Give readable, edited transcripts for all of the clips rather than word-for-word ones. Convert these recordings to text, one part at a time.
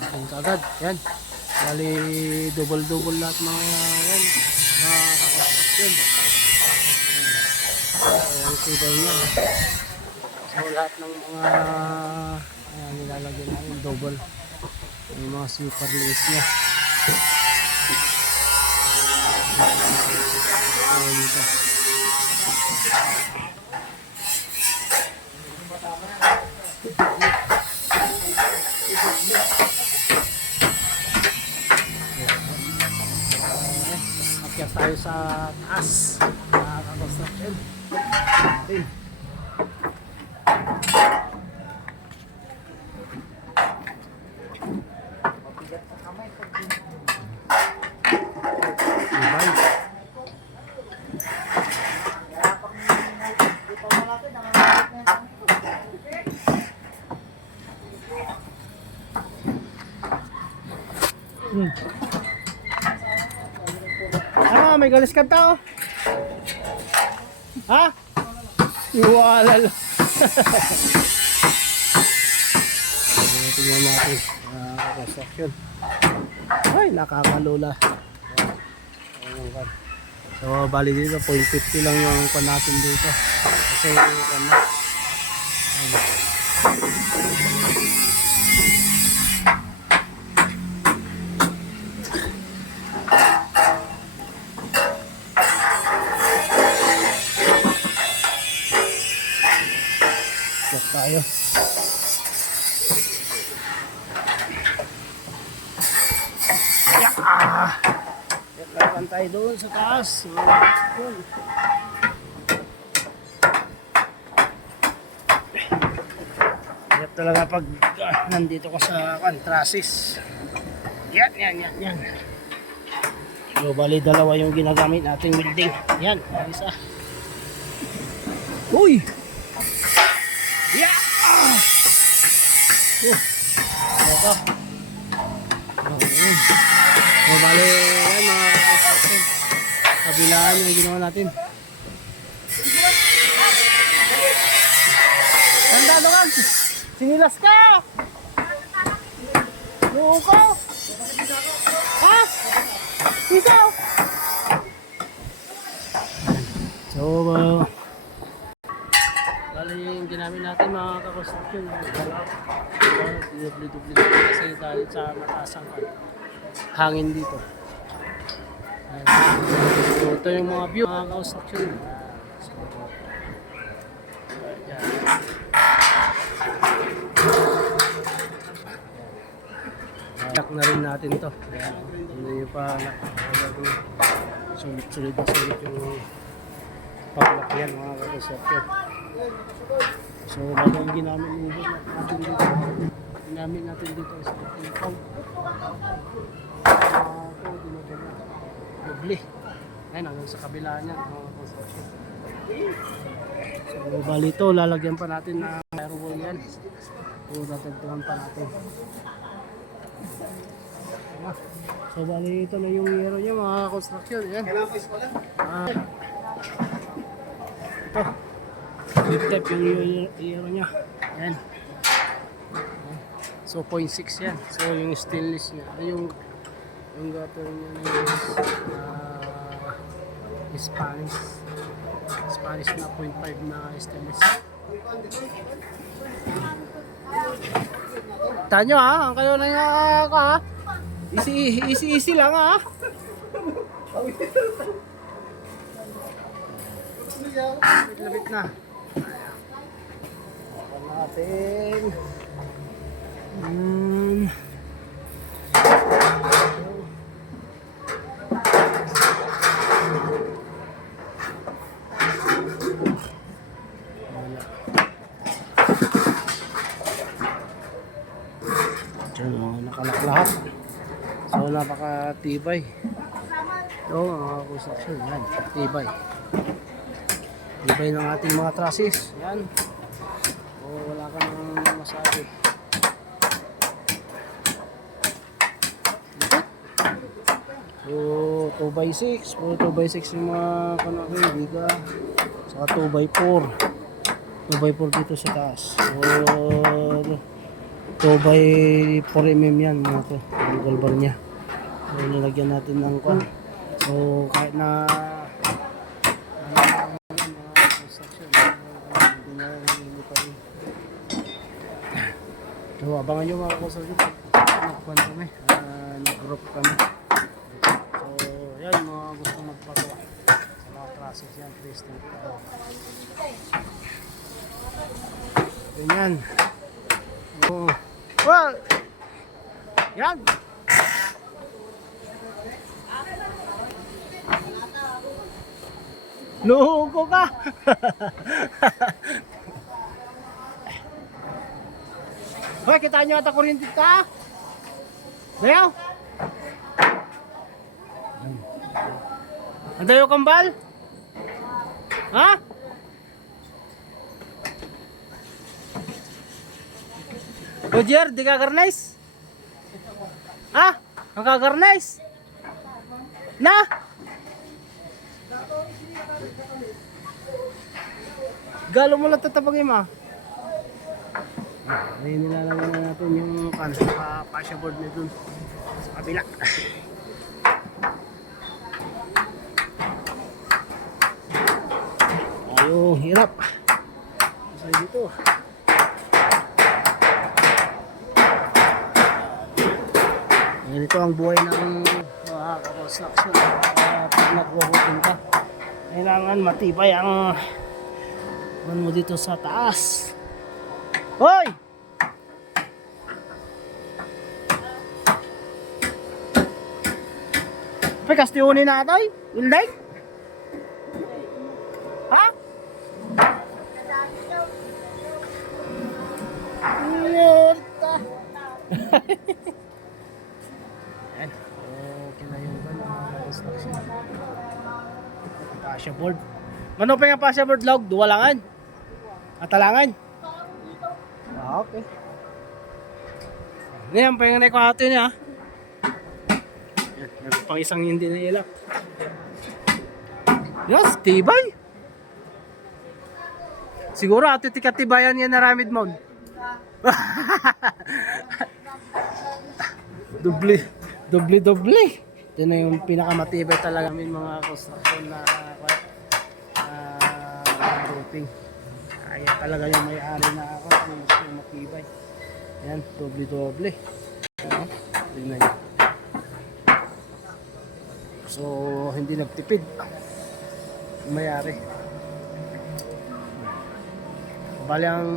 Ayan kagad. Yan. Bali double lahat mga yan. Mga construction. Ayan tibay niya. So lahat ng mga ayan, nilalagyan namin double. Yung mga super lace niya. Ayan dito. Akyat tayo sa taas. Construction. Okay. May galis ka tao. Ha? Iwala lang. Tingnan natin. Construction. Ay, nakakalula. So, bali dito, 0.50 lang yung pan natin dito. Kasi, ano. Tayo. Laban tayo doon sa taas. Hirap talaga pag nandito ka sa trasis. Yan. So, bali dalawa yung ginagamit nating welding. Yan, isa. Uy! Yeah! Ito. So, bali, yan mga construction. Kabilaan yung ginawa natin. Tandado ka! Sinilas ka! Noong ko! Ha? Ikaw! So, yung ginamit natin mga ka-construction dubli kasi dahil sa mataasang hangin dito. So ito yung mga view mga ka-construction. Check na rin natin to. Hindi pa sulit yung paglakyan mga ka-construction. So, bago yung ginamit natin dito sa ipong doble. Ayun, hanggang sa kabila niya mga construction. So, bali ito, lalagyan pa natin na firewall yan. So, tatagdagan pa natin. So, bali ito na yung yero niya mga construction. Yan. Ito. Tip yung yero niya. Yan. So 0.6 yan. So yung stainless niya, yung gutter niya na yung Spanish na 0.5 na stainless. Tanyo ha, ang kayo na niya ka ha. Easy lang ha. Labit na. Natin. Nakalak lahat. So napakatibay. Ito mga construction. Yan, tibay. Tibay ng ating mga trusses. Yan. Wala ka nang masabi. So 2x6 yung mga kanaki, biga. Saka 2x4. 2x4 dito sa taas. Or 2x4mm yan mga to. Ang galbar niya. So nilagyan natin ng kwan. So kahit na mga construction, hindi na hindi pa rin. So abangan nyo mga construction. Nagkwan kami. Nag-group kami. So yan mga gusto magpagawa. Sa mga process yan. Please do. Ganyan. Oh. Wow! Yan! Luho ka! Hoy, kita nyo ata kuryente ka? Dayaw? Andayo kambal? Ha? Roger, di ka garnize? Ha? Ang kagarnize? Na? Galo mo lang tatabagay ma. Ayun, nilalagay na natin yung pasya board na dun sa kabila. Ayun, hirap. Saan dito? Ganito ang buhay ng mga construction. Pag nag-working ka, kailangan matibay ang mo dito sa taas. Hoy! Pagkastiunin na ito, Wilday? Ha? Lorta! Yan. Okay na yung construction. Pasya board. Mano pa yung pasya board log? Duwalangan? Atalangan? Ah, okay. Ngayon pa yung naikuhato niya. Meron pang isang hindi na ilak. Yes, tibay. Siguro ato tikatibayan yan na Ramid Mount. Doble. Ito na yung pinakamatibay talaga ng mga construction na roofing. Kaya talaga yung may-ari na ako kung gusto yung matibay. Yan, doble. Tignan nyo. So, hindi nagtipid yung may-ari. Bali ang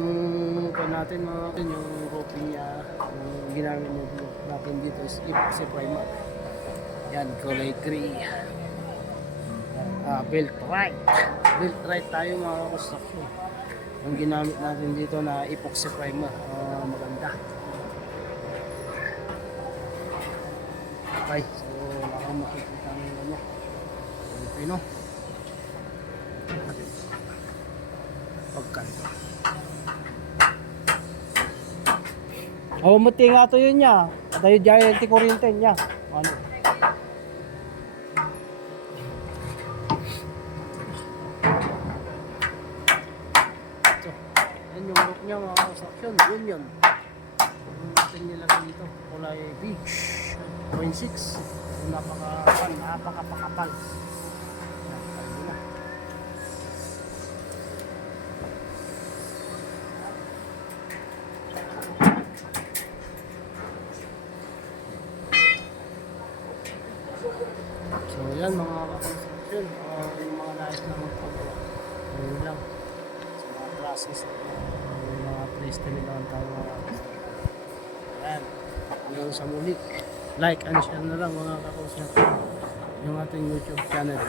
natin yung roofing niya, yung ginamit natin dito is epoxy primer. Yan, kulay gray. Built right tayo mga construction. Yung ginamit natin dito na epoxy primer, maganda. Okay, so nakamakikita ng ano, Pilipino. Pagkanto. Mati nga to yun niya. Tayo dyan yung kuryente niya. Ano? So, yan yung roof niya mga construction. Yun. Yung natin nilagay dito. Kulay beach. 0.6. Napakapakapal. So yan mga construction, yung mga nais na magpagawa. Yun lang. Sa mga process, yung mga pre-estimate lang tayo mga construction. Yan. Hanggang sa muli. Like and share na lang mga ka-construction yung ating YouTube channel.